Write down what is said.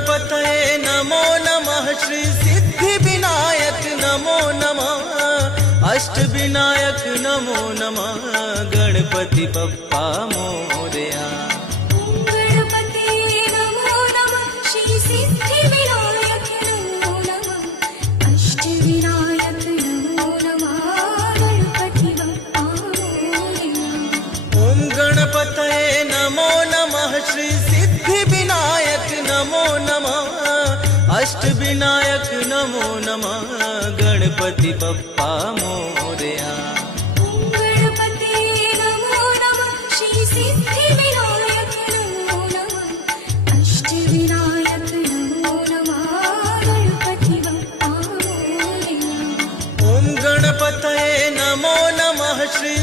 गणपतये नमो नमः श्री सिद्धि विनायक नमो नमः अष्टविनायक नमो नमः गणपति बप्पा मोरया। गणपतये नमो नमः श्री सिद्धि विनायक नमो नमः अष्टविनायक नमो नमः गणपति बप्पा मोरया। ओम गणपतये नमो नमः श्री सिद्धि विनायक नमो नमः अष्टविनायक नमो नमः गणपति बप्पा मोरया। गणपतये नमो नमः श्री सिद्धि विनायक नमो नमः अष्टविनायक नमो नमः गणपति बप्पा मोरया। ओम गणपतये नमो नमः श्री